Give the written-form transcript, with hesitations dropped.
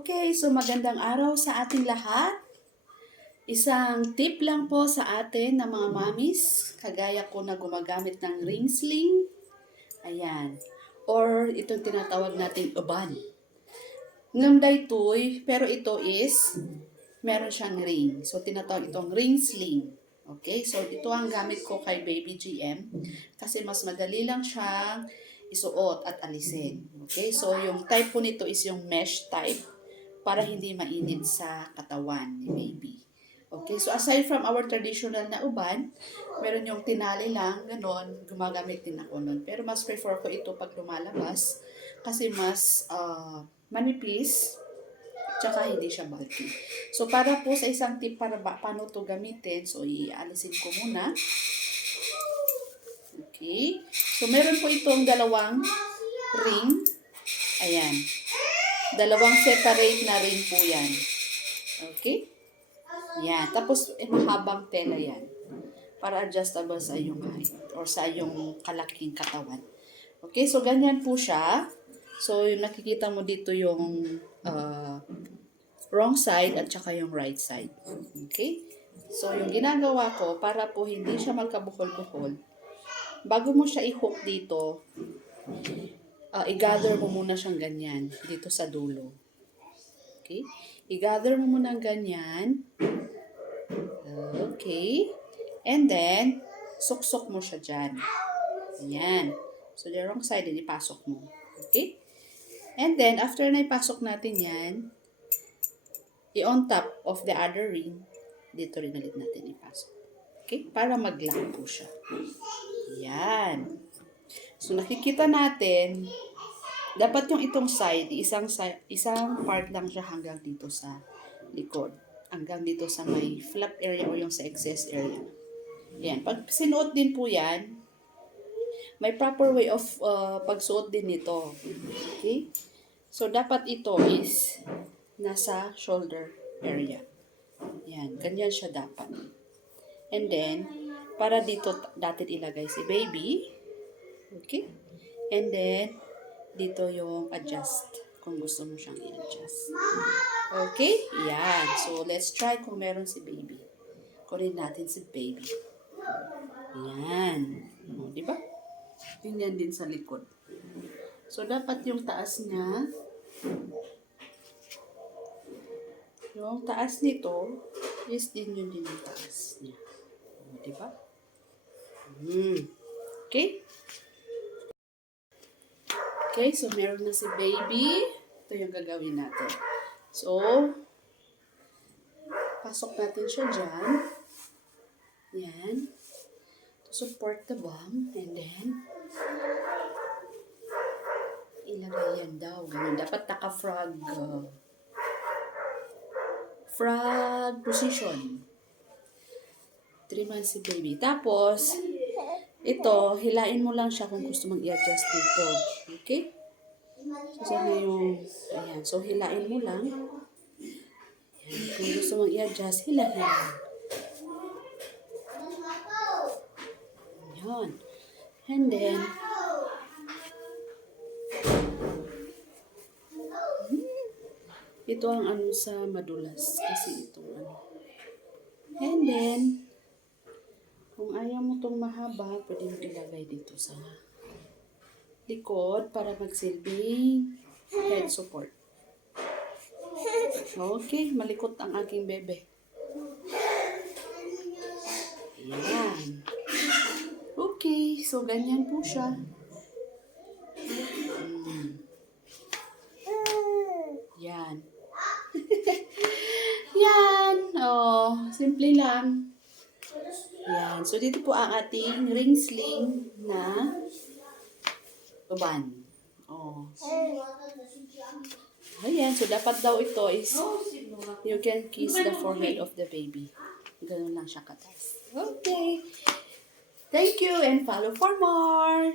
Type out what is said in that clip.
Okay, so magandang araw sa ating lahat. Isang tip lang po sa atin na mga mamis, kagaya ko na gumagamit ng ring sling. Ayan. Or itong tinatawag nating uban. Ngamday tuy, pero ito is, meron siyang ring. So tinatawag itong ring sling. Okay, so ito ang gamit ko kay Baby GM kasi mas madali lang siyang isuot at alisin. Okay, so yung type po nito is yung mesh type para hindi mainit sa katawan ni baby. Okay, so aside from our traditional na uban, meron yung tinali lang, ganon, gumagamit din ako nun. Pero mas prefer ko ito pag lumalabas kasi mas manipis, tsaka hindi siya bulky. So para po sa isang tip para paano to gamitin, so ialisin ko muna. Okay, so meron po itong dalawang ring. Ayan. Dalawang separate na ring po yan. Okay? Yan. Tapos, mahabang tela yan. Para adjustable sa iyong height or sa iyong kalaking katawan. Okay? So, ganyan po siya. So, yung nakikita mo dito yung wrong side at saka yung right side. Okay? So, yung ginagawa ko, para po hindi siya magkabuhol-buhol, bago mo siya i-hook dito, i-gather mo muna siyang ganyan dito sa dulo. Okay? I-gather mo muna ganyan. Okay? And then, suksok mo siya dyan. Ayan. So, the wrong side, ipasok mo. Okay? And then, after na ipasok natin yan, i-on top of the other ring, dito rin ulit natin ipasok. Okay? Para mag-lock po siya. Ayan. So, nakikita natin, dapat yung itong side, isang part lang siya hanggang dito sa likod. Hanggang dito sa may flap area o yung sa excess area. Yan. Pag sinuot din po yan, may proper way of pagsuot din nito. Okay? So, dapat ito is nasa shoulder area. Yan. Ganyan siya dapat. And then, para dito natin ilagay si baby. Okay? And then, dito yung adjust. Kung gusto mo siyang i-adjust. Okay? Yan. So, let's try kung meron si baby. Kunin natin si baby. Yan. O, diba? Ganyan din sa likod. So, dapat yung taas niya, yung taas nito, is din yun din yung taas niya. O, diba? Okay? Okay, so meron na si baby. Ito yung gagawin natin. So, pasok natin siya dyan. Yan. To support the bum. And then, ilagay yan daw. Ganun. Dapat naka-frog frog position. 3 months si baby. Tapos, ito, hilain mo lang siya kung gusto mong i-adjust dito. Okay? So, sana yung, ayan. So, hilain mo lang. Ayan. Kung gusto mong i-adjust, hilain lang. Ayan. And then, ito ang ano sa madulas. Kasi itong ano. And then, kung ayaw mo itong mahaba, pwede mo ilagay dito sa likod para magsilbing head support. Okay, malikot ang aking bebe. Ayan. Okay, so ganyan po siya. Yan. Yan. Oh, simple lang. Yan. So, dito po ang ating ring sling na uban. Oh. Ayan. So, dapat daw ito is you can kiss the forehead of the baby. Ganun lang siya katas. Okay. Thank you and follow for more.